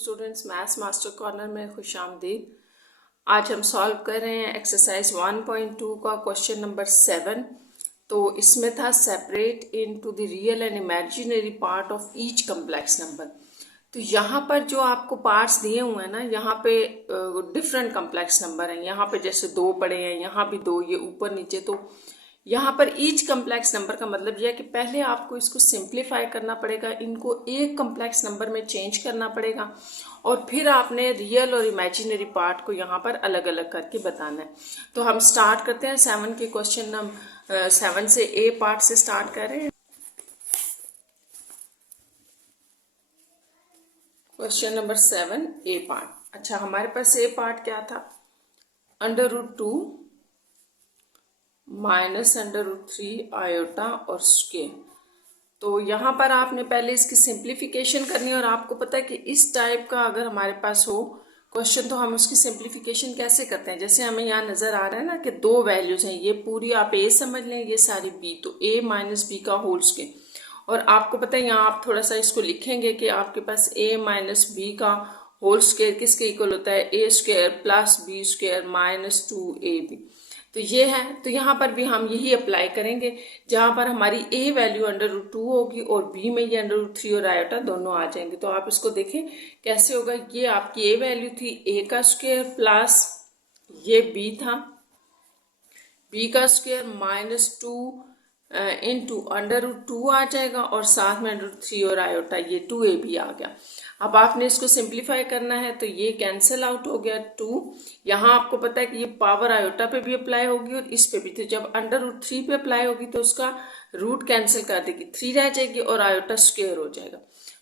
Students, maths master corner में खुश आमदीद। आज हम सॉल्व कर रहे हैं एक्सरसाइज 1.2 का क्वेश्चन नंबर 7। तो इसमें था separate into the real and imaginary part of each complex number. तो यहाँ पर जो आपको पार्ट्स दिए हुए हैं ना, यहाँ पे डिफरेंट कम्प्लेक्स नंबर हैं। यहाँ पे जैसे 2 पड़े हैं, यहाँ भी 2, ये ऊपर नीचे। तो यहाँ पर ईच कम्प्लेक्स नंबर का मतलब यह है कि पहले आपको इसको सिंप्लीफाई करना पड़ेगा, इनको एक कम्प्लेक्स नंबर में चेंज करना पड़ेगा और फिर आपने रियल और इमेजिनरी पार्ट को यहाँ पर अलग अलग करके बताना है। तो हम स्टार्ट करते हैं 7 के क्वेश्चन नंबर 7 से ए पार्ट से स्टार्ट कर रहे हैं। क्वेश्चन नंबर 7 ए पार्ट। अच्छा, हमारे पास ए पार्ट क्या था? √2 माइनस √3 आयोटा और स्क्वायर। तो यहाँ पर आपने पहले इसकी सिंप्लीफिकेशन करनी है और आपको पता है कि इस टाइप का अगर हमारे पास हो क्वेश्चन तो हम उसकी सिंप्लीफिकेशन कैसे करते हैं। जैसे हमें यहाँ नजर आ रहा है ना कि 2 वैल्यूज हैं, ये पूरी आप ए समझ लें, ये सारी बी, तो a माइनस बी का होल स्क्वायर। और आपको पता है यहाँ आप थोड़ा सा इसको लिखेंगे कि आपके पास a माइनस बी का होल स्क्वायर किसके इक्वल होता है? a square plus B square minus 2ab। तो ये है, तो यहाँ पर भी हम यही अप्लाई करेंगे, जहाँ पर हमारी a वैल्यू √2 होगी और b में ये √3 और आयोटा दोनों आ जाएंगे। तो आप इसको देखें कैसे होगा। ये आपकी a वैल्यू थी a का स्क्वायर प्लस ये b था b का स्क्वायर माइनस 2 इंटू √2 आ जाएगा और साथ में √3 और आयोटा ये 2ab आ गया। अब आपने इसको सिंप्लीफाई करना है तो ये कैंसिल आउट हो गया 2। यहाँ आपको पता है कि ये पावर आयोटा पे भी अप्लाई होगी और इस पे भी। तो जब √3 पे अप्लाई होगी तो उसका रूट कैंसिल कर देगी, 3 रह जाएगी और आयोटा स्क्वायर हो जाएगा।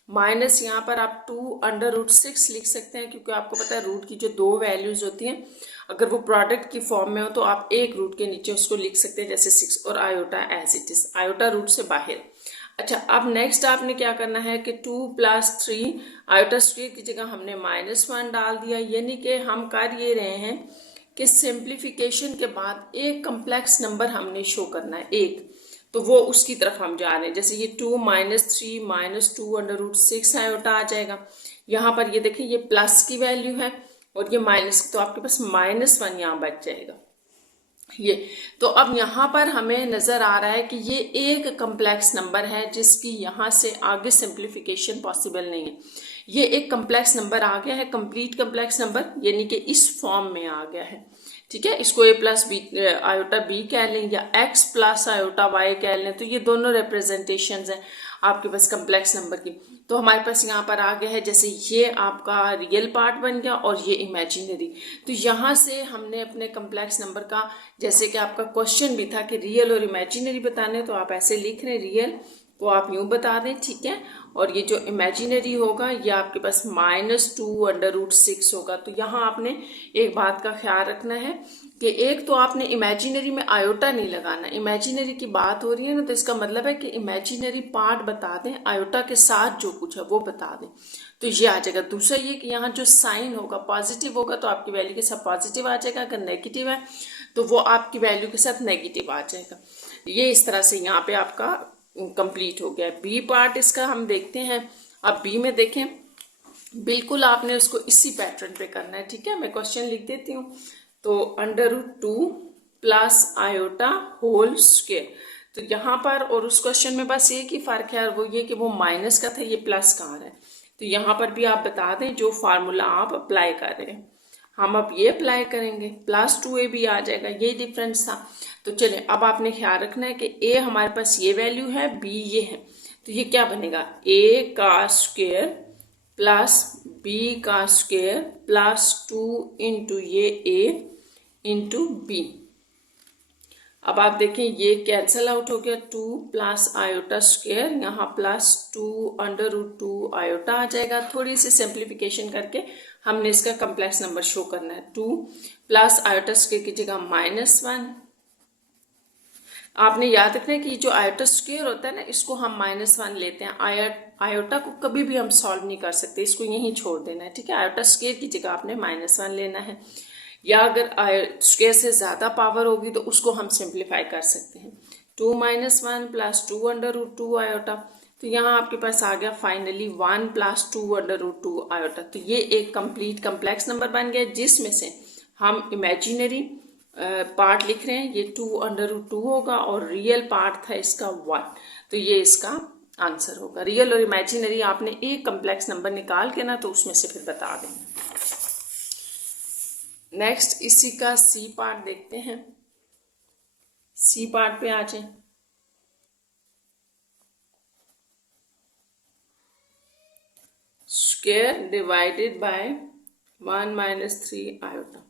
माइनस यहाँ पर आप 2 √6 लिख सकते हैं, क्योंकि आपको पता है रूट की जो 2 वैल्यूज होती हैं अगर वो प्रोडक्ट की फॉर्म में हो तो आप एक रूट के नीचे उसको लिख सकते हैं, जैसे 6 और iota as it is, iota root से बाहर। अच्छा, अब नेक्स्ट आपने क्या करना है कि 2 + 3 आयोटा स्क्वायर की जगह हमने -1 डाल दिया। यानी कि हम कर ये रहे हैं कि सिंप्लीफिकेशन के बाद एक कम्प्लेक्स नंबर हमने शो करना है एक, तो वो उसकी तरफ हम जा रहे हैं। जैसे ये 2 - 3 -2 √6 आयोटा आ जाएगा। यहाँ पर ये देखिए ये प्लस की वैल्यू है और ये माइनस, तो आपके पास -1 यहाँ बच जाएगा ये। तो अब यहाँ पर हमें नजर आ रहा है कि ये एक कम्प्लेक्स नंबर है जिसकी यहाँ से आगे सिंप्लीफिकेशन पॉसिबल नहीं है। ये एक कम्प्लेक्स नंबर आ गया है, कंप्लीट कम्प्लेक्स नंबर, यानी कि इस फॉर्म में आ गया है। ठीक है, इसको a + b आयोटा b कह लें या x + आयोटा y कह लें, तो ये दोनों रिप्रेजेंटेशन हैं आपके पास कम्प्लेक्स नंबर की। तो हमारे पास यहाँ पर आ गया है, जैसे ये आपका रियल पार्ट बन गया और ये इमेजिनरी। तो यहाँ से हमने अपने कम्प्लेक्स नंबर का, जैसे कि आपका क्वेश्चन भी था कि रियल और इमेजिनरी बताने, तो आप ऐसे लिख रहे हैं, रियल को आप यूं बता दें, ठीक है, और ये जो इमेजिनरी होगा ये आपके पास -2 √6 होगा। तो यहाँ आपने एक बात का ख्याल रखना है कि एक तो आपने इमेजिनरी में आयोटा नहीं लगाना। इमेजिनरी की बात हो रही है ना, तो इसका मतलब है कि इमेजिनरी पार्ट बता दें, आयोटा के साथ जो कुछ है वो बता दें, तो ये आ जाएगा। दूसरा ये कि यहाँ जो साइन होगा पॉजिटिव होगा तो आपकी वैल्यू के साथ पॉजिटिव आ जाएगा, अगर नेगेटिव है तो वो आपकी वैल्यू के साथ नेगेटिव आ जाएगा। ये इस तरह से यहाँ पे आपका कंप्लीट हो गया। बी पार्ट इसका हम देखते हैं। अब बी में देखें, बिल्कुल आपने उसको इसी पैटर्न पे करना है। ठीक है, मैं क्वेश्चन लिख देती हूँ। तो √2 + आयोटा होल स्क्वायर। तो यहाँ पर और उस क्वेश्चन में बस एक ही फर्क है, और वो ये कि वो माइनस का था, ये प्लस का आ रहा है। तो यहाँ पर भी आप बता दें जो फार्मूला आप अप्लाई कर रहे हैं, हम अब ये अप्लाई करेंगे, +2ab आ जाएगा, ये डिफरेंस था। तो चलिए अब आपने ख्याल रखना है कि a हमारे पास ये वैल्यू है, b ये है, तो ये क्या बनेगा? a का स्क्वायर प्लस b का स्क्वायर प्लस 2 इंटू ये a इंटू b। अब आप देखें ये कैंसल आउट हो गया, 2 + आयोटा स्क्वायर, यहाँ +2 √2 आयोटा आ जाएगा। थोड़ी सी सिंप्लीफिकेशन करके हमने इसका कम्प्लेक्स नंबर शो करना है। 2 + आयोटा स्क्वायर की जगह -1। आपने याद रखना है कि जो आयोटा स्क्वायर होता है ना, इसको हम -1 लेते हैं। आयोटा को कभी भी हम सॉल्व नहीं कर सकते, इसको यहीं छोड़ देना है। ठीक है, आयोटा स्क्वायर की जगह आपने -1 लेना है, या अगर स्क्वायर से ज़्यादा पावर होगी तो उसको हम सिंप्लीफाई कर सकते हैं। 2 - 1 + 2 √2 आयोटा, तो यहाँ आपके पास आ गया फाइनली 1 + 2√2 आयोटा। तो ये एक कंप्लीट कम्प्लेक्स नंबर बन गया जिसमें से हम इमेजिनरी पार्ट लिख रहे हैं, ये 2√2 होगा और रियल पार्ट था इसका 1। तो ये इसका आंसर होगा। रियल और इमेजिनरी आपने एक कम्प्लेक्स नंबर निकाल के ना तो उसमें से फिर बता देंगे। नेक्स्ट इसी का सी पार्ट देखते हैं। सी पार्ट पे आ जाए। Square divided by 1 - 3 iota.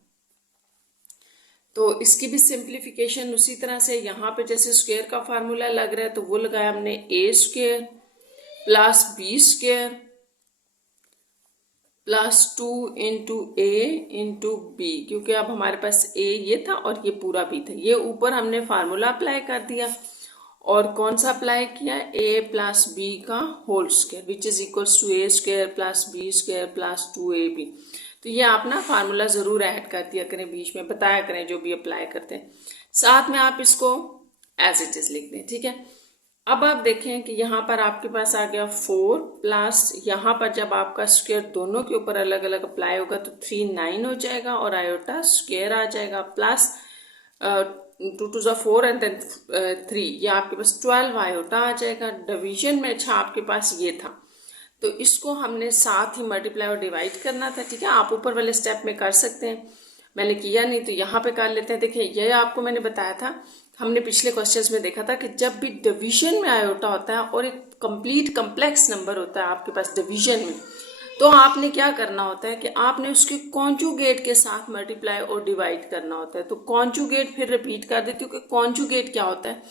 तो इसकी भी सिंप्लीफिकेशन उसी तरह से, यहाँ पे जैसे स्क्वायर का फार्मूला लग रहा है तो वो लगाया हमने a² + b² + 2 × a × b, क्योंकि अब हमारे पास a ये था और ये पूरा b था। ये ऊपर हमने फार्मूला अप्लाई कर दिया और कौन सा अप्लाई किया, a + b का whole square which is equals to a² + b² + 2ab। तो ये आप ना फार्मूला ज़रूर ऐड कर दिया करें, बीच में बताया करें जो भी अप्लाई करते हैं, साथ में आप इसको एज इट इज़ लिख दें, ठीक है। अब आप देखें कि यहाँ पर आपके पास आ गया 4 प्लस यहाँ पर जब आपका स्क्वायर दोनों के ऊपर अलग अलग अप्लाई होगा तो 3 9 हो जाएगा और आयोटा स्क्वायर आ जाएगा प्लस 2 × 4 एंड देन 3, ये आपके पास 12 आयोटा आ जाएगा। डिवीजन में अच्छा आपके पास ये था तो इसको हमने साथ ही मल्टीप्लाई और डिवाइड करना था, ठीक है। आप ऊपर वाले स्टेप में कर सकते हैं, मैंने किया नहीं तो यहाँ पे कर लेते हैं। देखिए ये आपको मैंने बताया था, हमने पिछले क्वेश्चंस में देखा था कि जब भी डिवीजन में आयोटा होता है और एक कंप्लीट कम्प्लेक्स नंबर होता है आपके पास डिवीजन में, तो आपने क्या करना होता है कि आपने उसके कॉन्जुगेट के साथ मल्टीप्लाई और डिवाइड करना होता है। तो कॉन्जुगेट फिर रिपीट कर देती हूँ कि कॉन्जुगेट क्या होता है।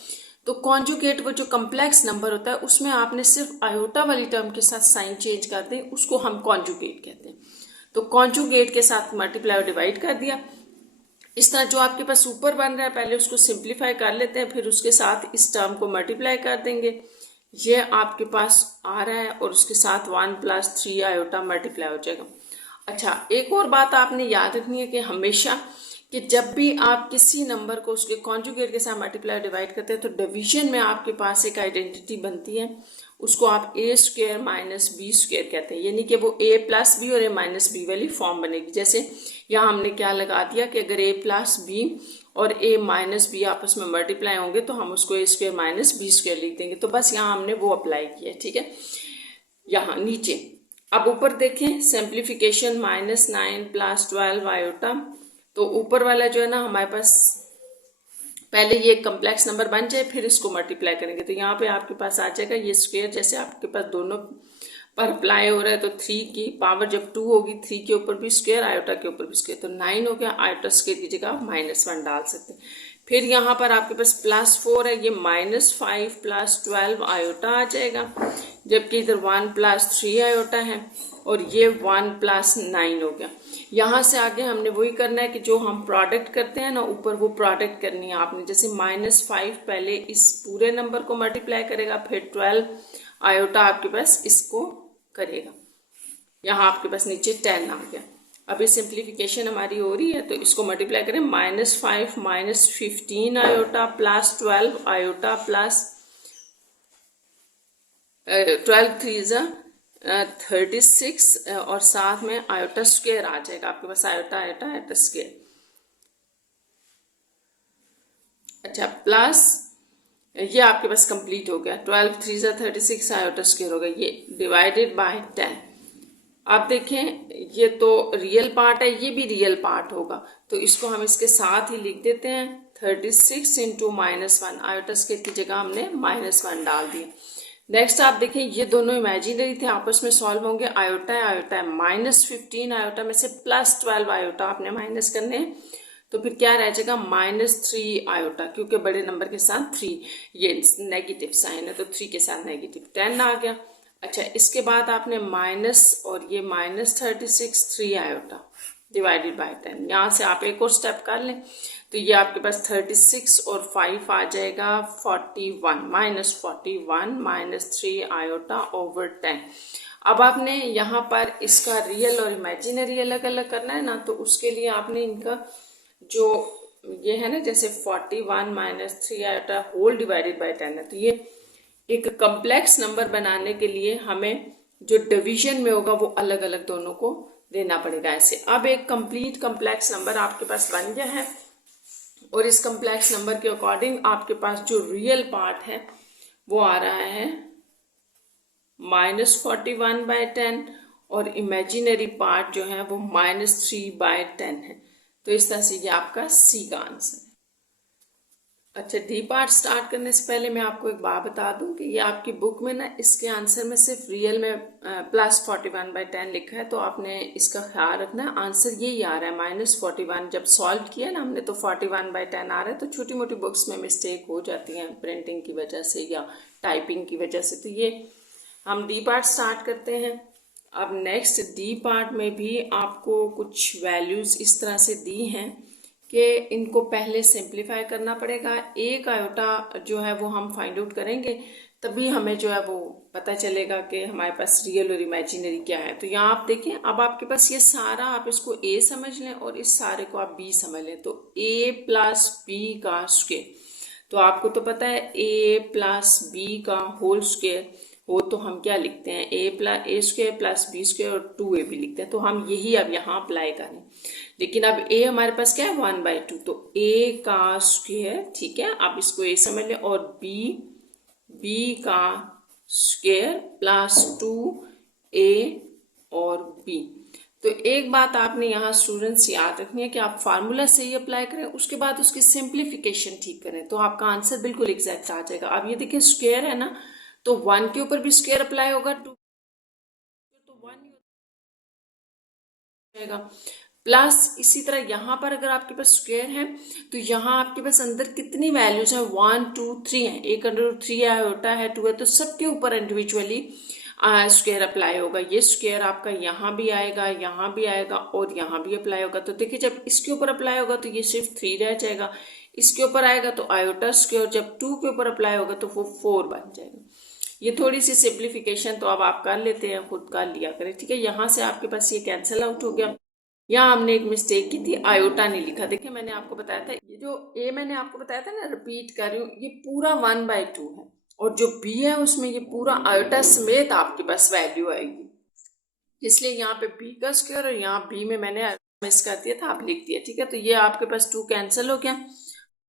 तो कॉन्जुगेट वो जो कम्प्लेक्स नंबर होता है उसमें आपने सिर्फ आयोटा वाली टर्म के साथ साइन चेंज कर दें, उसको हम कॉन्जुगेट कहते हैं। तो कॉन्जुगेट के साथ मल्टीप्लाई और डिवाइड कर दिया। इस तरह जो आपके पास ऊपर बन रहा है पहले उसको सिंप्लीफाई कर लेते हैं, फिर उसके साथ इस टर्म को मल्टीप्लाई कर देंगे। ये आपके पास आ रहा है और उसके साथ 1 + 3 आयोटा मल्टीप्लाई हो जाएगा। अच्छा, एक और बात आपने याद रखनी है कि हमेशा कि जब भी आप किसी नंबर को उसके कॉन्जुगेट के साथ मल्टीप्लाई डिवाइड करते हैं तो डिवीजन में आपके पास एक आइडेंटिटी बनती है, उसको आप a² - b² कहते हैं, यानी कि वो a + b और a - b वाली फॉर्म बनेगी। जैसे यहाँ हमने क्या लगा दिया कि अगर a + b और a - b आपस में मल्टीप्लाई होंगे तो हम उसको a² - b² लिख देंगे। तो बस यहाँ हमने वो अप्लाई किया, ठीक है। यहाँ नीचे अब ऊपर देखें, सिंप्लीफिकेशन -9 + 12 आयोटा। तो ऊपर वाला जो है ना हमारे पास पहले ये कम्प्लेक्स नंबर बन जाए फिर इसको मल्टीप्लाई करेंगे। तो यहाँ पे आपके पास आ जाएगा ये स्क्वायर, जैसे आपके पास दोनों पर अप्लाई हो रहा है तो 3 की पावर जब 2 होगी 3 के ऊपर भी स्क्वायर आयोटा के ऊपर भी स्क्वायर, तो 9 हो गया। आयोटा स्क्वायर की जगह आप -1 डाल सकते हैं। फिर यहाँ पर आपके पास +4 है, ये -5 + 12 आयोटा आ जाएगा, जबकि इधर 1 + 3 आयोटा है और ये 1 + 9 हो गया। यहाँ से आगे हमने वही करना है कि जो हम प्रोडक्ट करते हैं ना ऊपर, वो प्रोडक्ट करनी है आपने। जैसे -5 पहले इस पूरे नंबर को मल्टीप्लाई करेगा, फिर 12 आयोटा आपके पास इसको करेगा। यहाँ आपके पास नीचे 10 आ गया। अभी सिंप्लीफिकेशन हमारी हो रही है तो इसको मल्टीप्लाई करें, -5 - 15 आयोटा प्लस 12 आयोटा प्लस 12 3 36 और साथ में आयोटा स्क्वायर आ जाएगा आपके पास, आयोटा आयोटा आयोटा स्क्वायर। अच्छा, प्लस ये आपके पास कंप्लीट हो गया, 12 3 36 आयोटा स्क्वायर हो गया, ये डिवाइडेड बाय 10। आप देखें ये तो रियल पार्ट है, ये भी रियल पार्ट होगा तो इसको हम इसके साथ ही लिख देते हैं। 36 × -1 आयोटा स्क्वायर की जगह हमने -1 डाल दिया। नेक्स्ट आप देखें ये दोनों इमेजिनरी थे, आपस में सॉल्व होंगे। आयोटा है आयोटा है, -15 आयोटा में से +12 आयोटा आपने माइनस करने हैं, तो फिर क्या रह जाएगा -3 आयोटा, क्योंकि बड़े नंबर के साथ 3 ये नेगेटिव साइन है तो 3 के साथ नेगेटिव 10 आ गया। अच्छा, इसके बाद आपने माइनस और ये -36 3 आयोटा डिवाइडेड बाय 10। यहाँ से आप एक और स्टेप कर लें तो ये आपके पास 36 और 5 आ जाएगा 41, -41 -3 आयोटा ओवर 10। अब आपने यहाँ पर इसका रियल और इमेजिनरी अलग अलग करना है ना, तो उसके लिए आपने इनका जो ये है ना, जैसे 41 - 3 आयोटा होल डिवाइडेड बाय 10 है, तो ये एक कम्प्लेक्स नंबर बनाने के लिए हमें जो डिवीजन में होगा वो अलग अलग दोनों को देना पड़ेगा ऐसे। अब एक कंप्लीट कम्प्लेक्स नंबर आपके पास बन गया है और इस कम्प्लेक्स नंबर के अकॉर्डिंग आपके पास जो रियल पार्ट है वो आ रहा है -41/10 और इमेजिनरी पार्ट जो है वो -3/10 है। तो इस तरह से ये आपका सी का आंसर है। अच्छा, डी पार्ट स्टार्ट करने से पहले मैं आपको एक बात बता दूं कि ये आपकी बुक में ना इसके आंसर में सिर्फ रियल में +41/10 लिखा है, तो आपने इसका ख्याल रखना है। आंसर यही आ रहा है -41। जब सॉल्व किया ना हमने तो 41/10 आ रहा है। तो छोटी मोटी बुक्स में मिस्टेक हो जाती हैं प्रिंटिंग की वजह से या टाइपिंग की वजह से। तो ये हम डी पार्ट स्टार्ट करते हैं। अब नेक्स्ट डी पार्ट में भी आपको कुछ वैल्यूज़ इस तरह से दी हैं कि इनको पहले सिंप्लीफाई करना पड़ेगा। एक आयोटा जो है वो हम फाइंड आउट करेंगे, तभी हमें जो है वो पता चलेगा कि हमारे पास रियल और इमेजिनरी क्या है। तो यहाँ आप देखें, अब आपके पास ये सारा, आप इसको ए समझ लें और इस सारे को आप बी समझ लें। तो a + b का स्क्वायर, तो आपको तो पता है a + b का होल स्क्वायर हो तो हम क्या लिखते हैं, a² + b² और 2ab लिखते हैं। तो हम यही अब यहाँ अप्लाई करें। लेकिन अब a हमारे पास क्या है 1/2, तो a का स्क्वायर, ठीक है, आप इसको a समझ लें, और b का स्क्वायर +2a और b। तो एक बात आपने यहाँ स्टूडेंट्स याद रखनी है कि आप फार्मूला से ही अप्लाई करें, उसके बाद उसकी सिंप्लीफिकेशन ठीक करें तो आपका आंसर बिल्कुल एग्जैक्ट आ जाएगा। अब ये देखिए स्क्वायर है ना, तो 1 के ऊपर भी स्क्वायर अप्लाई होगा, 2 तो 1 ही जाएगा। प्लस इसी तरह यहाँ पर अगर आपके पास स्क्वायर है तो यहाँ आपके पास अंदर कितनी वैल्यूज है, 1 2 3 है, एक √3 आयोटा है, 2 है, तो सबके ऊपर इंडिविजुअली स्क्वायर अप्लाई होगा। ये स्क्वायर आपका यहाँ भी आएगा, यहाँ भी आएगा और यहाँ भी अप्लाई होगा। तो देखिए जब इसके ऊपर अप्लाई होगा तो ये सिर्फ 3 रह जाएगा, इसके ऊपर आएगा तो आयोटा स्क्वायर, जब 2 के ऊपर अप्लाई होगा तो वो 4 बन जाएगा। ये थोड़ी सी सिंप्लीफिकेशन तो अब आप कर लेते हैं, खुद कर लिया करें, ठीक है। यहाँ से आपके पास ये कैंसिल आउट हो गया। यहाँ हमने एक मिस्टेक की थी, आयोटा नहीं लिखा। देखिए मैंने आपको बताया था, ये जो ए मैंने आपको बताया था ना, रिपीट कर रही हूँ, ये पूरा 1/2 है और जो बी है उसमें ये पूरा आयोटा समेत आपके पास वैल्यू आएगी, इसलिए यहाँ पे बी का स्क्वायर और यहाँ बी में मैंने मिस कर दिया था, आप लिख दिया, ठीक है। तो ये आपके पास 2 कैंसिल हो गया,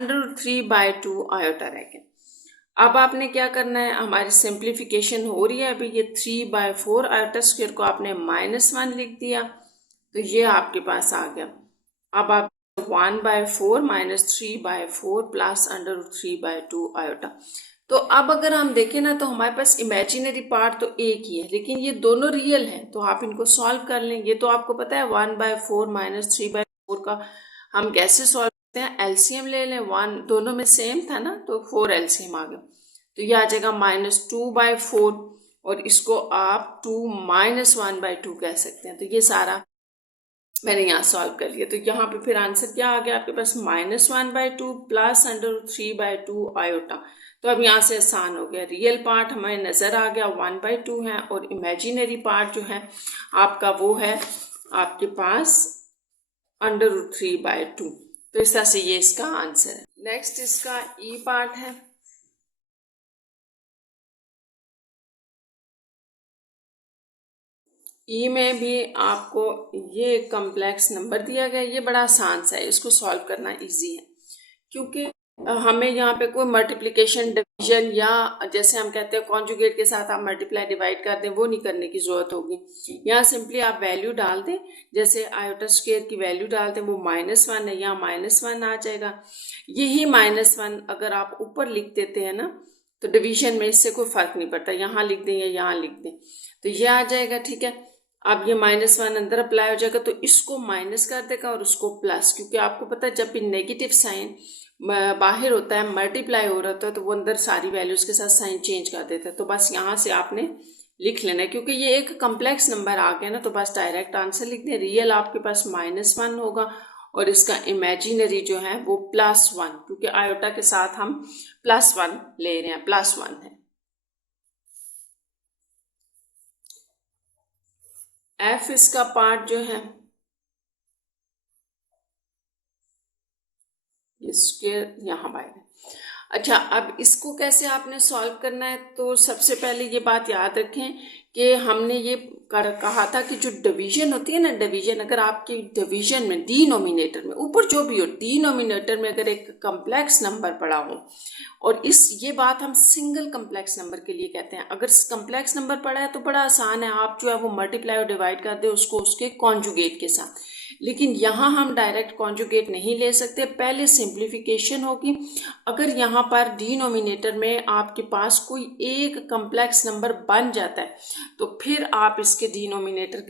√3/2 आयोटा रह गया। अब आपने क्या करना है, हमारी सिंप्लीफिकेशन हो रही है अभी, ये 3/4 आयोटा स्क्वायर को आपने -1 लिख दिया, तो ये आपके पास आ गया। अब आप 1/4 -3/4 प्लस √3/2 आयोटा। तो अब अगर हम देखें ना तो हमारे पास इमेजिनरी पार्ट तो एक ही है, लेकिन ये दोनों रियल हैं, तो आप इनको सॉल्व कर लें। ये तो आपको पता है 1/4 -3/4 का हम कैसे सॉल्व करते हैं, एलसीएम ले लें। 1 दोनों में सेम था ना, तो 4 एलसीएम आ गया, तो ये आ जाएगा -2/4 और इसको आप 2 -1/2 कह सकते हैं। तो ये सारा मैंने यहाँ सॉल्व कर लिया। तो यहाँ पे फिर आंसर क्या आ गया आपके पास, -1/2 प्लस √3/2 आयोटा। तो अब यहाँ से आसान हो गया, रियल पार्ट हमें नज़र आ गया 1/2 है और इमेजिनरी पार्ट जो है आपका वो है आपके पास √3/2। तो इस तरह से ये इसका आंसर है। नेक्स्ट इसका ई पार्ट है। ई में भी आपको ये कम्प्लेक्स नंबर दिया गया, ये बड़ा आसान सा है, इसको सॉल्व करना इजी है, क्योंकि हमें यहाँ पे कोई मल्टीप्लिकेशन डिवीजन या जैसे हम कहते हैं कॉन्जुगेट के साथ आप मल्टीप्लाई डिवाइड कर दें, वो नहीं करने की ज़रूरत होगी। यहाँ सिंपली आप वैल्यू डाल दें, जैसे आयोटा स्क्वायर की वैल्यू डाल दें, वो -1 है, यहाँ -1 आ जाएगा। यही -1 अगर आप ऊपर लिख देते हैं ना तो डिवीजन में इससे कोई फ़र्क नहीं पड़ता, यहाँ लिख दें या यहाँ लिख दें तो ये आ जाएगा, ठीक है। अब ये -1 अंदर अप्लाई हो जाएगा तो इसको माइनस कर देगा और उसको प्लस, क्योंकि आपको पता है जब भी नेगेटिव साइन बाहर होता है, मल्टीप्लाई हो रहा होता है, तो वो अंदर सारी वैल्यूज के साथ साइन चेंज कर देता है। तो बस यहाँ से आपने लिख लेना है, क्योंकि ये एक कम्प्लेक्स नंबर आ गया ना, तो बस डायरेक्ट आंसर लिख दें। रियल आपके पास -1 होगा और इसका इमेजिनरी जो है वो +1, क्योंकि आयोटा के साथ हम +1 ले रहे हैं, +1 है। एफ इसका पार्ट जो है ये स्क्वायर यहाँ बाहर है। अच्छा, अब इसको कैसे आपने सॉल्व करना है, तो सबसे पहले ये बात याद रखें कि हमने ये कहा था कि जो डिवीजन होती है ना, डिवीजन, अगर आपकी डिवीजन में डिनोमिनेटर में ऊपर जो भी हो, डिनोमिनेटर में अगर एक कम्प्लेक्स नंबर पड़ा हो, और ये बात हम सिंगल कम्प्लेक्स नंबर के लिए कहते हैं। अगर कम्प्लेक्स नंबर पड़ा है तो बड़ा आसान है, आप जो है वो मल्टीप्लाई और डिवाइड कर दे उसको उसके कॉन्जुगेट के साथ। लेकिन यहाँ हम डायरेक्ट कॉन्जुगेट नहीं ले सकते, पहले सिंप्लीफिकेशन होगी। अगर यहाँ पर डिनोमिनेटर में आपके पास कोई एक कम्प्लेक्स नंबर बन जाता है तो फिर आप इसके डिनोमिनेटर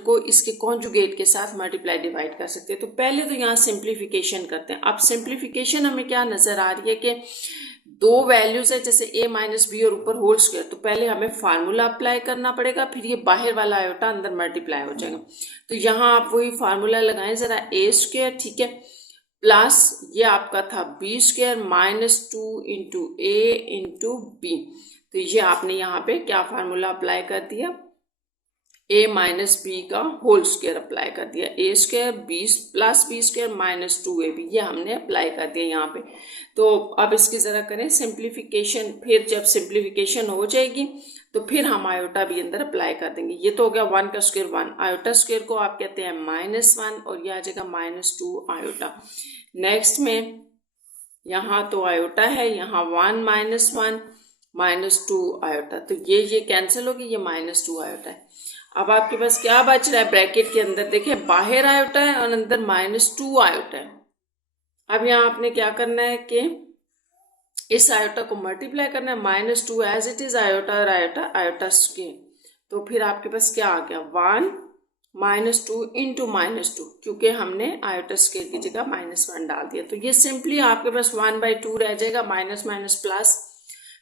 को इसके कॉन्जुगेट के साथ मल्टीप्लाई डिवाइड कर सकते हैं। तो पहले तो यहाँ सिंप्लीफिकेशन करते हैं। अब सिंप्लीफिकेशन हमें क्या नजर आ रही है कि दो वैल्यूज है, जैसे a माइनस बी और ऊपर होल स्क्वायर, तो पहले हमें फार्मूला अप्लाई करना पड़ेगा, फिर ये बाहर वाला आयोटा अंदर मल्टीप्लाई हो जाएगा। तो यहाँ आप वही फार्मूला लगाएं जरा, a स्क्वायर, ठीक है, प्लस ये आपका था बी स्क्वायर माइनस 2 इंटू ए इंटू बी। तो ये आपने यहाँ पे क्या फार्मूला अप्लाई कर दिया, a माइनस बी का होल स्क्वायर अप्लाई कर दिया, a square b plus B square minus 2ab, ये हमने अप्लाई कर दिया यहाँ पे। तो अब इसकी ज़रा करें सिंप्लीफिकेशन, फिर जब सिंप्लीफिकेशन हो जाएगी तो फिर हम आयोटा भी अंदर अप्लाई कर देंगे। ये तो हो गया 1 का स्क्वायर 1, आयोटा स्क्वायर को आप कहते हैं -1, और ये आ जाएगा -2 आयोटा। नेक्स्ट में यहाँ तो आयोटा है, यहाँ 1 -1 -2 आयोटा, तो ये कैंसिल होगी, ये -2 आयोटा है। अब आपके पास क्या बच रहा है ब्रैकेट के अंदर, देखिए बाहर आयोटा है और अंदर -2 आयोटा है। अब यहाँ आपने क्या करना है कि इस आयोटा को मल्टीप्लाई करना है, -2 एज इट इज आयोटा और आयोटा स्क्वायर, तो फिर आपके पास क्या आ गया 1 -2 इंटू -2, क्योंकि हमने आयोटा स्क्वायर की जगह -1 डाल दिया। तो ये सिंपली आपके पास 1/2 रह जाएगा, माइनस माइनस प्लस।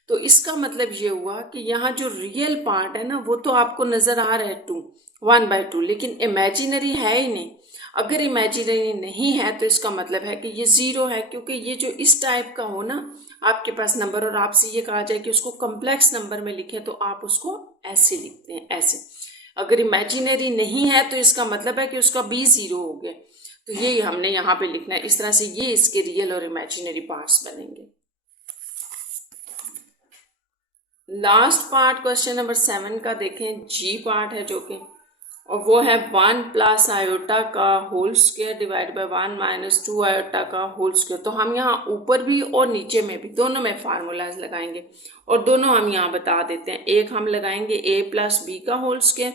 तो इसका मतलब ये हुआ कि यहाँ जो रियल पार्ट है ना वो तो आपको नजर आ रहा है 1/2, लेकिन इमेजिनरी है ही नहीं। अगर इमेजिनरी नहीं है तो इसका मतलब है कि ये 0 है, क्योंकि ये जो इस टाइप का हो ना आपके पास नंबर, और आपसे ये कहा जाए कि उसको कम्प्लेक्स नंबर में लिखे तो आप उसको ऐसे लिखते हैं, ऐसे। अगर इमेजिनरी नहीं है तो इसका मतलब है कि उसका भी 0 हो गया। तो ये हमने यहाँ पे लिखना है, इस तरह से ये इसके रियल और इमेजिनरी पार्ट्स बनेंगे। लास्ट पार्ट क्वेश्चन नंबर 7 का देखें, जी पार्ट है जो कि, और वो है 1 प्लस आयोटा का whole square divide by 1 -2 iota का होल स्क्वायर। तो हम यहाँ ऊपर भी और नीचे में भी दोनों में फार्मूलाज लगाएंगे, और दोनों हम यहाँ बता देते हैं। एक हम लगाएंगे a प्लस बी का होल स्क्वायर,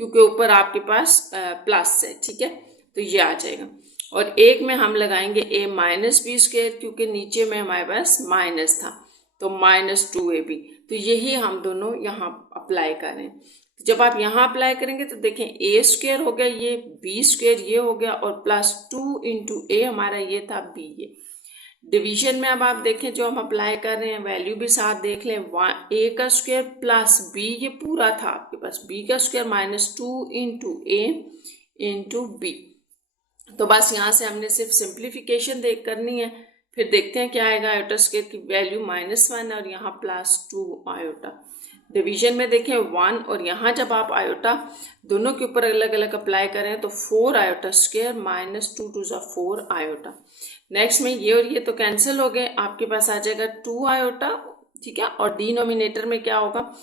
क्योंकि ऊपर आपके पास प्लस है, ठीक है, तो ये आ जाएगा। और एक में हम लगाएंगे a माइनस बी स्क्वायर, क्योंकि नीचे में हमारे पास माइनस था, तो -2ab। तो यही हम दोनों यहाँ अप्लाई करें। जब आप यहाँ अप्लाई करेंगे तो देखें a स्क्वायर हो गया, ये b स्क्वायर ये हो गया, और +2 इंटू a हमारा ये था b। ये डिवीजन में अब आप देखें जो हम अप्लाई कर रहे हैं, वैल्यू भी साथ देख लें, a का स्क्वायर प्लस b, ये पूरा था आपके पास, b का square -2 into a into b। तो बस यहाँ से हमने सिर्फ सिंप्लीफिकेशन करनी है, फिर देखते हैं क्या आएगा। आयोटा स्क्वायर की वैल्यू -1 और यहाँ +2 आयोटा। डिवीजन में देखें 1, और यहाँ जब आप आयोटा दोनों के ऊपर अलग अलग अप्लाई करें तो 4 आयोटा स्क्वायर -2 2 4 आयोटा। नेक्स्ट में ये और ये तो कैंसिल हो गए, आपके पास आ जाएगा 2 आयोटा, ठीक है। और डिनोमिनेटर में क्या होगा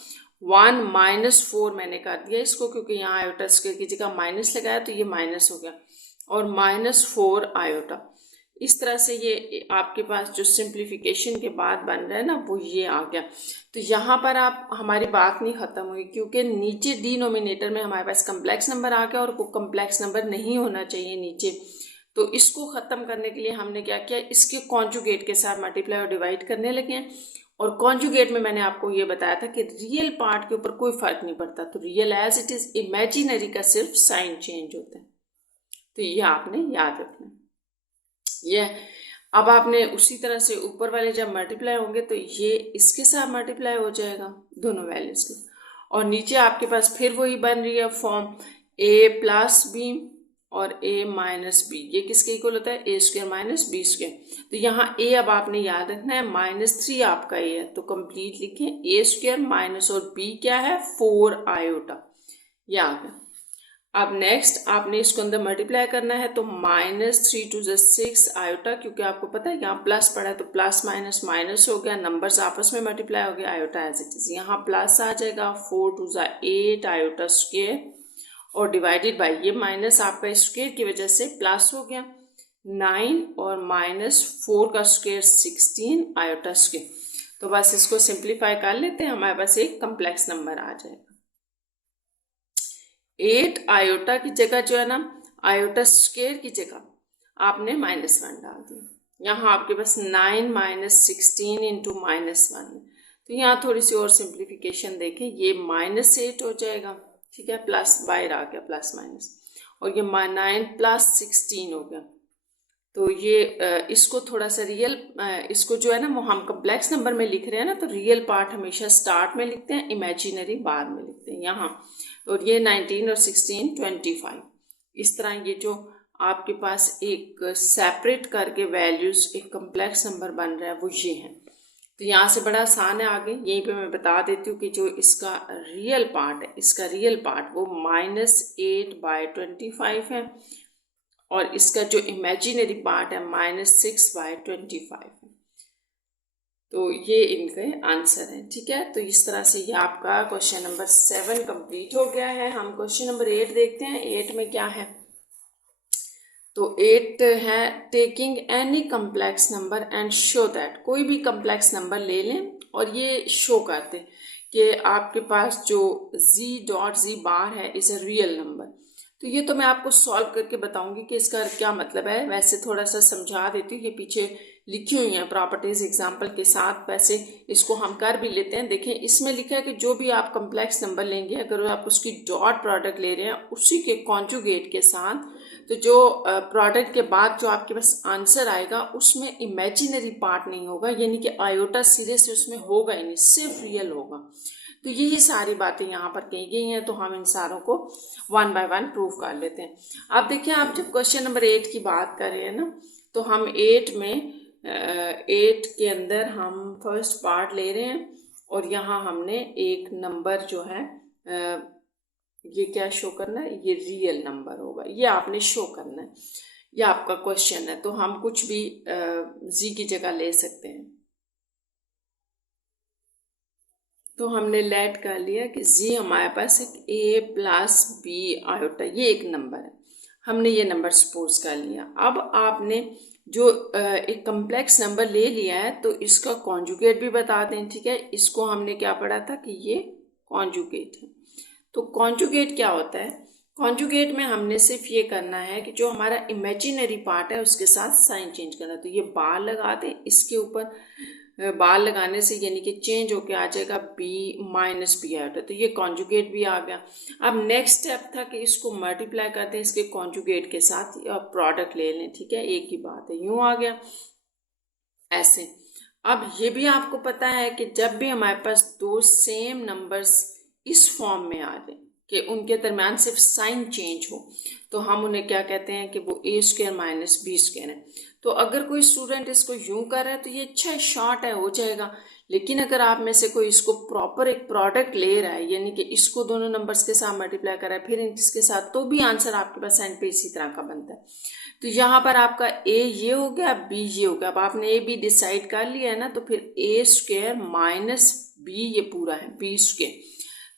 1 -4 मैंने कर दिया इसको, क्योंकि यहाँ आयोटा स्क्वायर की जगह माइनस लगाया तो ये माइनस हो गया, और -4 आयोटा। इस तरह से ये आपके पास जो सिंप्लीफिकेशन के बाद बन रहा है ना वो ये आ गया। तो यहाँ पर आप हमारी बात नहीं ख़त्म हुई, क्योंकि नीचे डिनोमिनेटर में हमारे पास कम्प्लेक्स नंबर आ गया और कोई कम्प्लेक्स नंबर नहीं होना चाहिए नीचे। तो इसको ख़त्म करने के लिए हमने क्या किया, इसके कॉन्जुगेट के साथ मल्टीप्लाई और डिवाइड करने लगे हैं। और कॉन्जुगेट में मैंने आपको ये बताया था कि रियल पार्ट के ऊपर कोई फ़र्क नहीं पड़ता, तो real as it is, imaginary का सिर्फ साइन चेंज होता है। तो ये आपने याद रखना है। ये अब आपने उसी तरह से ऊपर वाले जब मल्टीप्लाई होंगे तो ये इसके साथ मल्टीप्लाई हो जाएगा दोनों वैल्यूज के, और नीचे आपके पास फिर वही बन रही है फॉर्म a प्लस बी और a माइनस बी। ये किसके इक्वल होता है, a square minus B square. तो यहाँ a अब आपने याद रखना है -3 आपका a है, तो कंप्लीट लिखें a स्क्वायर माइनस और b क्या है 4 आयोटा, ये आ गया। अब नेक्स्ट आपने इसको अंदर मल्टीप्लाई करना है, तो -3 टू ज़ 6 आयोटा, क्योंकि आपको पता है यहाँ प्लस पड़ा है तो प्लस माइनस माइनस हो गया, नंबर्स आपस में मल्टीप्लाई हो गया, आयोटा एज इट इज। यहाँ प्लस आ जाएगा 4 टू ज़ 8 आयोटा स्क्वेयर, और डिवाइडेड बाई ये माइनस आपका स्क्वेयर की वजह से प्लस हो गया 9, और -4 का स्क्वेयर 16 आयोटा स्क्वेयर। तो बस इसको सिंप्लीफाई कर लेते हैं, हमारे पास एक कम्प्लेक्स नंबर आ जाएगा। 8 आयोटा की जगह जो है ना, आयोटा स्क्वेयर की जगह आपने -1 डाल दिया। यहाँ आपके पास 9 - 16 इंटू -1, तो यहाँ थोड़ी सी और सिंप्लीफिकेशन देखें, ये -8 हो जाएगा, ठीक है, प्लस बाहर आ गया प्लस माइनस, और ये 9 + 16 हो गया। तो ये इसको थोड़ा सा रियल, इसको जो है ना वो हम कम्प्लेक्स नंबर में लिख रहे हैं ना, तो रियल पार्ट हमेशा स्टार्ट में लिखते हैं, इमेजिनरी बाद में लिखते हैं यहाँ। और ये 19 और 16 25, इस तरह ये जो आपके पास एक सेपरेट करके वैल्यूज एक कम्प्लेक्स नंबर बन रहा है वो ये है। तो यहाँ से बड़ा आसान है, आगे यहीं पे मैं बता देती हूँ कि जो इसका रियल पार्ट है, इसका रियल पार्ट वो -8/25 है, और इसका जो इमेजिनरी पार्ट है -6/25 है। तो ये इनके आंसर हैं, ठीक है। तो इस तरह से ये आपका क्वेश्चन नंबर 7 कंप्लीट हो गया है। हम क्वेश्चन नंबर 8 देखते हैं। 8 में क्या है, तो 8 है taking any complex number and show that, कोई भी कम्प्लेक्स नंबर ले लें और ये शो करते कि आपके पास जो z.z बार है इज़ अ रियल नंबर। तो ये तो मैं आपको सॉल्व करके बताऊंगी कि इसका क्या मतलब है, वैसे थोड़ा सा समझा देती हूँ, ये पीछे लिखी हुई हैं प्रॉपर्टीज एग्जाम्पल के साथ, वैसे इसको हम कर भी लेते हैं। देखें इसमें लिखा है कि जो भी आप कम्प्लेक्स नंबर लेंगे, अगर आप उसकी डॉट प्रोडक्ट ले रहे हैं उसी के कॉन्जुगेट के साथ, तो जो प्रोडक्ट के बाद जो आपके पास आंसर आएगा उसमें इमेजिनरी पार्ट नहीं होगा, यानी कि आयोटा सिरे से उसमें होगा ही नहीं, सिर्फ रियल होगा। तो यही सारी बातें यहाँ पर कही गई हैं, तो हम इन सारों को 1 बाय 1 प्रूव कर लेते हैं। अब देखिए, आप जब क्वेश्चन नंबर 8 की बात कर रहे हैं ना, तो हम 8 में 8 के अंदर हम फर्स्ट पार्ट ले रहे हैं, और यहाँ हमने एक नंबर जो है ये क्या शो करना है, ये रियल नंबर होगा, ये आपने शो करना है, ये आपका क्वेश्चन है। तो हम कुछ भी जी की जगह ले सकते हैं। तो हमने लेट कर लिया कि जी हमारे पास एक a + b आयोटा, ये एक नंबर है, हमने ये नंबर सपोज कर लिया। अब आपने जो एक कम्प्लेक्स नंबर ले लिया है तो इसका कॉन्जुगेट भी बता दें, ठीक है। इसको हमने क्या पढ़ा था कि ये कॉन्जुगेट है। तो कॉन्जुगेट क्या होता है, कॉन्जुगेट में हमने सिर्फ ये करना है कि जो हमारा इमेजिनरी पार्ट है उसके साथ साइन चेंज करना। तो ये बार लगा दें, इसके ऊपर बार लगाने से यानी कि चेंज होके आ जाएगा b - b आयोटा, तो ये कॉन्जुगेट भी आ गया। अब नेक्स्ट स्टेप था कि इसको मल्टीप्लाई करते हैं इसके कॉन्जुगेट के साथ और प्रोडक्ट ले लें, ठीक है, एक ही बात है, यूं आ गया ऐसे। अब ये भी आपको पता है कि जब भी हमारे पास दो सेम नंबर्स इस फॉर्म में आ जाए कि उनके दरम्यान सिर्फ साइन चेंज हो, तो हम उन्हें क्या कहते हैं कि वो a² - b² है। तो अगर कोई स्टूडेंट इसको यूं कर रहा है तो ये अच्छा शॉर्ट है, हो जाएगा। लेकिन अगर आप में से कोई इसको प्रॉपर एक प्रोडक्ट ले रहा है, यानी कि इसको दोनों नंबर्स के साथ मल्टीप्लाई कर रहा है फिर इसके साथ, तो भी आंसर आपके पास एंड पे इसी तरह का बनता है। तो यहाँ पर आपका a ये हो गया, b ये हो गया। अब आपने a b डिसाइड कर लिया है ना, तो फिर a² - b ये पूरा है b²।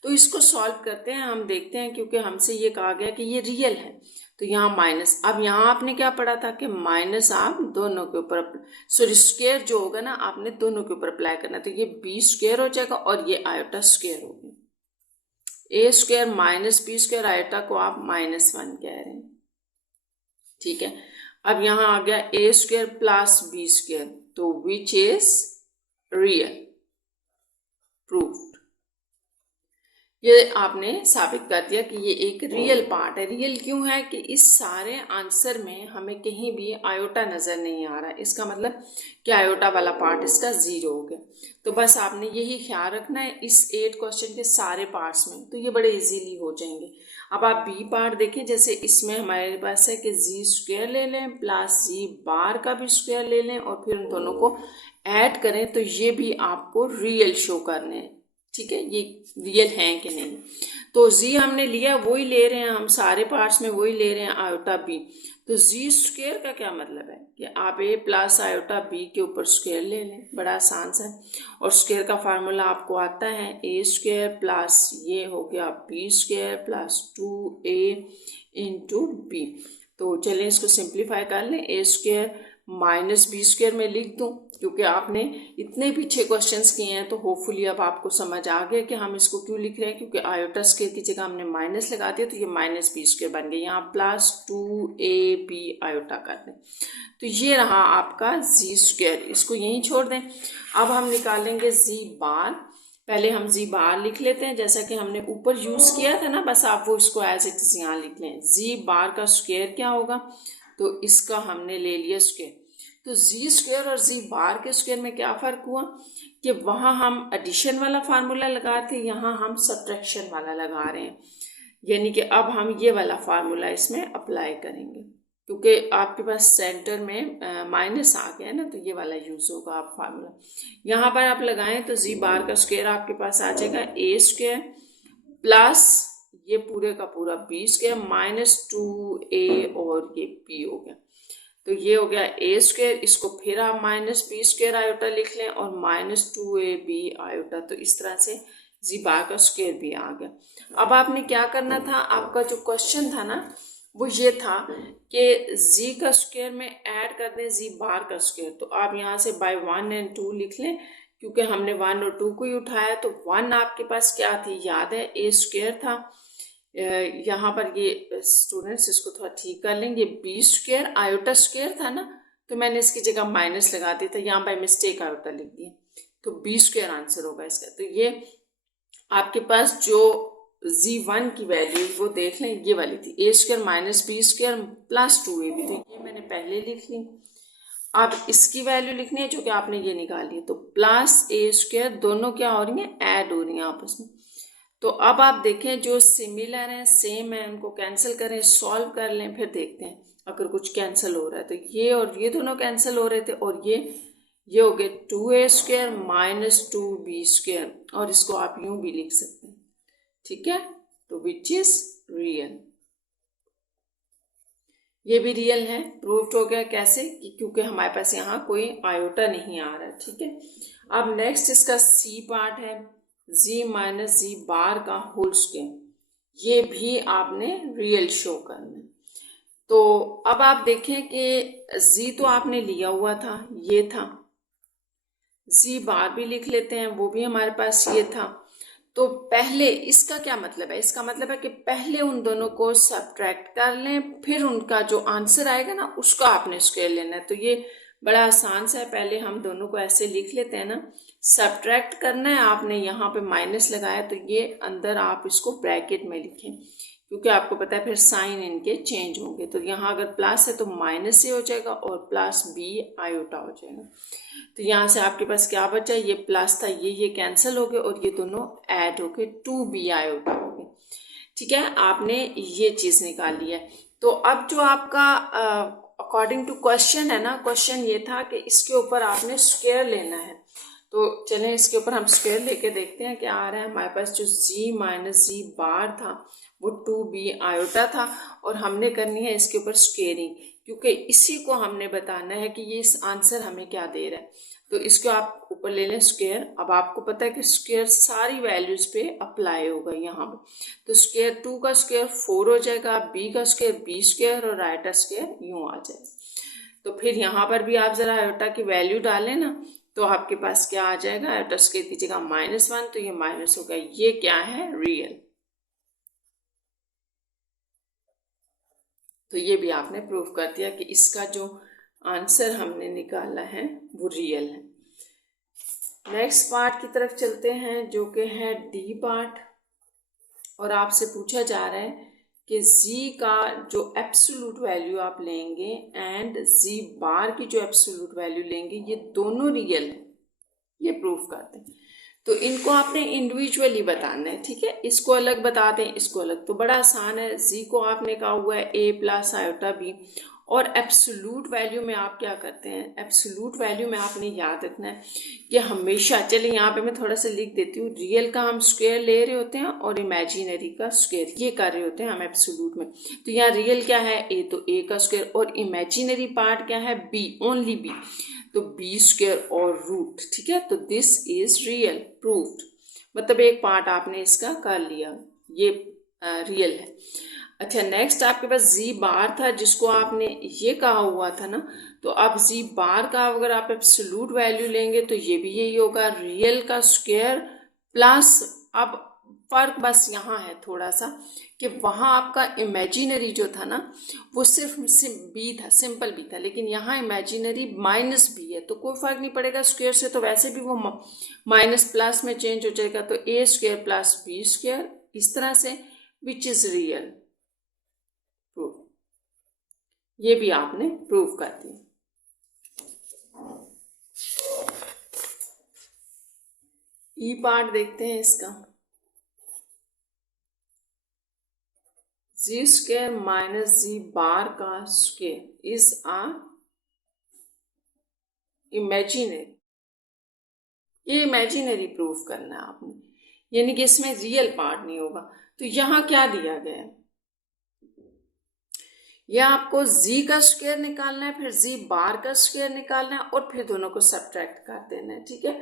तो इसको सॉल्व करते हैं, हम देखते हैं, क्योंकि हमसे ये कहा गया कि ये रियल है, तो यहाँ माइनस। अब यहाँ आपने क्या पढ़ा था कि माइनस आप दोनों के ऊपर, सॉरी स्क्वायर जो होगा ना आपने दोनों के ऊपर अप्लाई करना, तो ये b² हो जाएगा और ये आयोटा स्क्वायर हो गया। a² - b² आयोटा को आप -1 कह रहे हैं, ठीक है। अब यहाँ आ गया a² + b², तो विच इज रियल, प्रूफ। ये आपने साबित कर दिया कि ये एक रियल पार्ट है। रियल क्यों है कि इस सारे आंसर में हमें कहीं भी आयोटा नज़र नहीं आ रहा है, इसका मतलब कि आयोटा वाला पार्ट इसका 0 हो गया। तो बस आपने यही ख्याल रखना है इस 8 क्वेश्चन के सारे पार्ट्स में, तो ये बड़े इजीली हो जाएंगे। अब आप बी पार्ट देखें, जैसे इसमें हमारे पास है कि z² ले लें प्लस z बार का भी स्क्वायर ले लें और फिर उन दोनों को ऐड करें, तो ये भी आपको रियल शो करने हैं, ठीक है, ये रियल हैं कि नहीं। तो जी हमने लिया, वही ले रहे हैं हम, सारे पार्ट्स में वही ले रहे हैं आयोटा बी। तो जी स्क्वायर का क्या मतलब है कि आप ए प्लस आयोटा बी के ऊपर स्क्वायर ले लें, बड़ा आसान सा है। और स्क्वायर का फार्मूला आपको आता है ए स्क्वायर प्लस ये हो गया b square plus 2a into b. तो चलें इसको सिंप्लीफाई कर लें, a square minus B square में लिख दूं, क्योंकि आपने इतने पीछे क्वेश्चंस किए हैं तो होपफुली अब आपको समझ आ गया कि हम इसको क्यों लिख रहे हैं, क्योंकि आयोटा स्क्वायर की जगह हमने माइनस लगा दिया तो ये माइनस बी स्क्वायर बन गया, यहाँ प्लस 2ab आयोटा कर दें। तो ये रहा आपका जी स्क्वायर, इसको यहीं छोड़ दें। अब हम निकालेंगे जी बार। पहले हम जी बार लिख लेते हैं जैसा कि हमने ऊपर यूज़ किया था ना, बस आप वो इसको एज इट इज़ यहाँ लिख लें। जी बार का स्क्वायर क्या होगा, तो इसका हमने ले लिया स्क्वायर। तो जी स्क्वायर और जी बार के स्क्वायर में क्या फ़र्क हुआ कि वहाँ हम एडिशन वाला फार्मूला लगा थे, यहाँ हम सब्ट्रैक्शन वाला लगा रहे हैं। यानी कि अब हम ये वाला फार्मूला इसमें अप्लाई करेंगे, क्योंकि आपके पास सेंटर में माइनस आ गया है ना, तो ये वाला यूज़ होगा आप फार्मूला। यहाँ पर आप लगाएं तो जी बार का स्क्वायर आपके पास आ जाएगा ए स्क्वायर प्लस ये पूरे का पूरा बी स्क्वायर माइनस 2a और ये बी हो गया। तो ये हो गया ए स्क्वायर, इसको फिर आप माइनस बी स्क्वायर आयोटा लिख लें और माइनस 2ab आयोटा। तो इस तरह से जी बार का स्क्वायर भी आ गया। अब आपने क्या करना था, आपका जो क्वेश्चन था ना वो ये था कि जी का स्क्वायर में ऐड कर दें जी बार का स्क्वायर। तो आप यहाँ से बाय 1 और 2 लिख लें, क्योंकि हमने 1 और 2 को ही उठाया। तो 1 आपके पास क्या थी, याद है ए स्क्वायर था। यहाँ पर ये स्टूडेंट्स इसको थोड़ा ठीक कर लेंगे, बी स्क्वायर आयोटा स्क्वायर था ना, तो मैंने इसकी जगह माइनस लगा दिया था, यहाँ बाय मिस्टेक आयोटा लिख दिया, तो बी स्क्वायर आंसर होगा इसका। तो ये आपके पास जो जी1 की वैल्यू वो देख लें, ये वाली थी A square minus B square plus 2ab, तो ये मैंने पहले लिख ली। अब इसकी वैल्यू लिखनी है जो कि आपने ये निकाली है, तो प्लस ए स्क्वायर दोनों क्या हो रही हैं, ऐड हो रही हैं आपस में। तो अब आप देखें जो सिमिलर हैं सेम है उनको कैंसिल करें, सॉल्व कर लें, फिर देखते हैं अगर कुछ कैंसिल हो रहा है। तो ये और ये दोनों कैंसिल हो रहे थे और ये हो गए 2a square minus 2b square, और इसको आप यूं भी लिख सकते हैं, ठीक है। तो विच इज रियल, ये भी रियल है, प्रूव्ड हो गया। कैसे, क्योंकि हमारे पास यहाँ कोई आयोटा नहीं आ रहा है, ठीक है। अब नेक्स्ट इसका सी पार्ट है, जी माइनस जी बार का होल स्क्वायर, ये भी आपने रियल शो करना है। तो अब आप देखें कि जी तो आपने लिया हुआ था, ये था, जी बार भी लिख लेते हैं, वो भी हमारे पास ये था। तो पहले इसका क्या मतलब है, इसका मतलब है कि पहले उन दोनों को सब्ट्रैक्ट कर लें, फिर उनका जो आंसर आएगा ना उसका आपने स्क्वायर लेना है। तो ये बड़ा आसान सा है, पहले हम दोनों को ऐसे लिख लेते हैं ना, सब्ट्रैक्ट करना है आपने, यहाँ पे माइनस लगाया तो ये अंदर आप इसको ब्रैकेट में लिखें, क्योंकि आपको पता है फिर साइन इनके चेंज होंगे। तो यहाँ अगर प्लस है तो माइनस से हो जाएगा और प्लस बी आयोटा हो जाएगा। तो यहाँ से आपके पास क्या बचा, ये प्लस था, ये कैंसिल हो गए और ये दोनों ऐड हो गए, 2b आयोटा हो गए, ठीक है। आपने ये चीज़ निकाल लिया है। तो अब जो आपका अकॉर्डिंग टू क्वेश्चन है ना, क्वेश्चन ये था कि इसके ऊपर आपने स्क्वायर लेना है। तो चलें इसके ऊपर हम स्क्वायर लेके देखते हैं क्या आ रहा है। हमारे पास जो जी माइनस जी बार था वो 2b आयोटा था, और हमने करनी है इसके ऊपर स्क्वेयरिंग, क्योंकि इसी को हमने बताना है कि ये इस आंसर हमें क्या दे रहा है। तो इसको आप ऊपर ले लें स्क्वायर। अब आपको पता है कि स्क्वायर सारी वैल्यूज़ पे अप्लाई होगा यहाँ पर। तो स्क्वायर 2 का स्क्वायर 4 हो जाएगा, b का स्क्वायर b स्क्वायर और आयोटा स्क्वायर यूँ आ जाएगा। तो फिर यहाँ पर भी आप ज़रा आयोटा की वैल्यू डालें ना, तो आपके पास क्या आ जाएगा, आयोटा स्क्वायर की जगह -1, तो ये माइनस होगा। ये क्या है, रियल। तो ये भी आपने प्रूव कर दिया कि इसका जो आंसर हमने निकाला है वो रियल है। नेक्स्ट पार्ट की तरफ चलते हैं जो कि है डी पार्ट, और आपसे पूछा जा रहा है कि जी का जो एब्सोल्यूट वैल्यू आप लेंगे एंड जी बार की जो एब्सोल्यूट वैल्यू लेंगे ये दोनों रियल है, ये प्रूव करते हैं। तो इनको आपने इंडिविजुअली बताना है, ठीक है। इसको अलग बता दें, इसको अलग, तो बड़ा आसान है। जी को आपने कहा हुआ है a प्लस आयोटा बी, और एब्सोल्यूट वैल्यू में आप क्या करते हैं, एब्सोल्यूट वैल्यू में आपने याद रखना है कि हमेशा, चलिए यहाँ पे मैं थोड़ा सा लिख देती हूँ, रियल का हम स्क्वायर ले रहे होते हैं और इमेजिनरी का स्क्वायर ये कर रहे होते हैं हम एब्सोल्यूट में। तो यहाँ रियल क्या है ए, तो ए का स्क्वायर, और इमेजिनरी पार्ट क्या है बी, ओनली बी, तो बी स्क्वायर और रूट। ठीक है, तो दिस इज रियल प्रूव्ड, मतलब एक पार्ट आपने इसका कर लिया, ये रियल है। अच्छा, नेक्स्ट आपके पास जी बार था जिसको आपने ये कहा हुआ था ना, तो अब जी बार का अगर आप एब्सोल्यूट वैल्यू लेंगे तो ये भी यही होगा, रियल का स्क्वायर प्लस, अब फर्क बस यहाँ है थोड़ा सा कि वहाँ आपका इमेजिनरी जो था ना वो सिर्फ बी था, सिंपल बी था, लेकिन यहाँ इमेजिनरी माइनस बी है, तो कोई फर्क नहीं पड़ेगा स्क्वायर से, तो वैसे भी वो माइनस प्लस में चेंज हो जाएगा, तो ए स्क्वायर प्लस बी स्क्वायर, इस तरह से, विच इज रियल प्रूफ, ये भी आपने प्रूव कर दिया। ई पार्ट देखते हैं इसका, जी स्क्वायर माइनस जी बार का स्क्वायर इज आ इमेजिनरी, ये इमेजिनरी प्रूफ करना है आपने, यानी कि इसमें रियल पार्ट नहीं होगा। तो यहाँ क्या दिया गया है, यह आपको z का स्क्वायर निकालना है, फिर z बार का स्क्वायर निकालना है और फिर दोनों को सब्ट्रैक्ट कर देना है। ठीक है,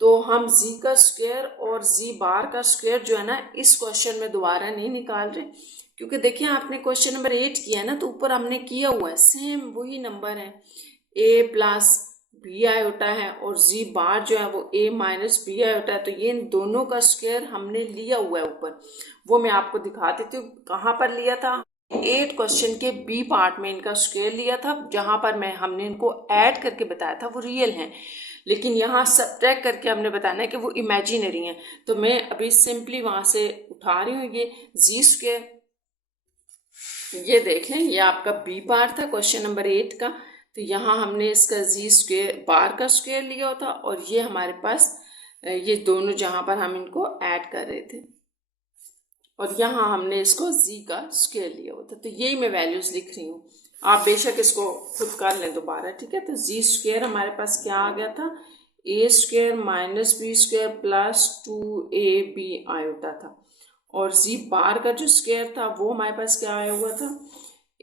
तो हम z का स्क्वायर और z बार का स्क्वायर जो है ना इस क्वेश्चन में दोबारा नहीं निकाल रहे, क्योंकि देखिए आपने क्वेश्चन नंबर 8 किया है ना, तो ऊपर हमने किया हुआ है, सेम वही नंबर है, a प्लस बी आयोटा है और z बार जो है वो a माइनस बी आयोटा है, तो ये इन दोनों का स्क्वायर हमने लिया हुआ है ऊपर, वो मैं आपको दिखा देती हूँ कहाँ पर लिया था। 8 क्वेश्चन के बी पार्ट में इनका स्क्वायर लिया था, जहां पर हमने इनको ऐड करके बताया था वो रियल हैं, लेकिन यहाँ सब्ट्रैक्ट करके हमने बताना है कि वो इमेजिनरी हैं। तो मैं अभी सिंपली वहां से उठा रही हूँ ये जी स्क्वायर, ये देख लें ये आपका बी पार्ट था क्वेश्चन नंबर 8 का, तो यहाँ हमने इसका जी स्क्वायर बार का स्क्वायर लिया था और ये हमारे पास ये दोनों जहां पर हम इनको ऐड कर रहे थे, और यहाँ हमने इसको z का स्क्वायर लिया होता, तो यही मैं वैल्यूज लिख रही हूँ, आप बेशक इसको खुद कर लें दोबारा। ठीक है, तो z स्क्वायर हमारे पास क्या आ गया था, a square minus B square plus 2ab iota था, और z बार का जो स्क्वायर था वो हमारे पास क्या आया हुआ था,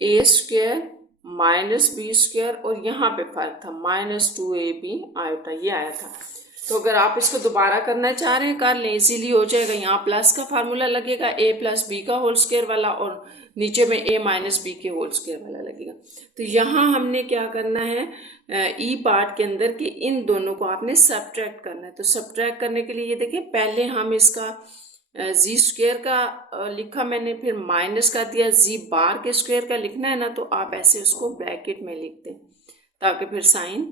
a square minus B square, और यहाँ पे फर्क था माइनस 2ab आयोटा, ये आया था। तो अगर आप इसको दोबारा करना चाह रहे हैं कर लें, इजीली हो जाएगा, यहाँ प्लस का फार्मूला लगेगा a प्लस बी का होल स्क्वायर वाला, और नीचे में a माइनस बी के होल स्क्वायर वाला लगेगा। तो यहाँ हमने क्या करना है, ई पार्ट के अंदर कि इन दोनों को आपने सब्ट्रैक्ट करना है, तो सब्ट्रैक्ट करने के लिए ये देखिए पहले हम इसका जी स्क्वायर का लिखा मैंने, फिर माइनस कर दिया, जी बार के स्क्वायर का लिखना है ना तो आप ऐसे उसको ब्रैकेट में लिख दें ताकि फिर साइन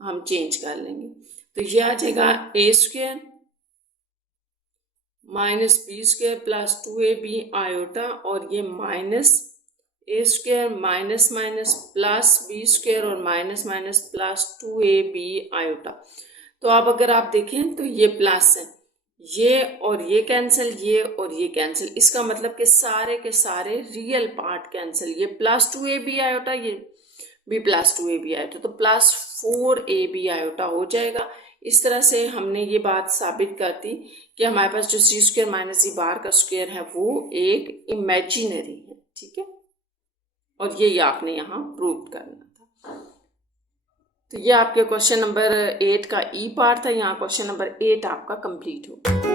हम चेंज कर लेंगे। तो ये आ जाएगा A square minus B square plus 2ab iota, और ये minus A square minus minus plus B square और minus minus plus 2ab iota. तो अब अगर आप देखें तो ये प्लस है, ये और ये कैंसिल, ये और ये कैंसिल, इसका मतलब कि सारे के सारे रियल पार्ट कैंसिल, ये प्लस 2ab आयोटा, ये भी प्लस 2ab आयोटा, तो प्लस 4ab आयोटा हो जाएगा। इस तरह से हमने ये बात साबित कर दी कि हमारे पास जो जी स्क्वायर माइनस जी बार का स्क्वायर है वो एक इमेजिनरी है। ठीक है, और ये आपने यहाँ प्रूव करना था। तो ये आपके क्वेश्चन नंबर 8 का ई पार्ट था, यहाँ क्वेश्चन नंबर 8 आपका कंप्लीट हो गया।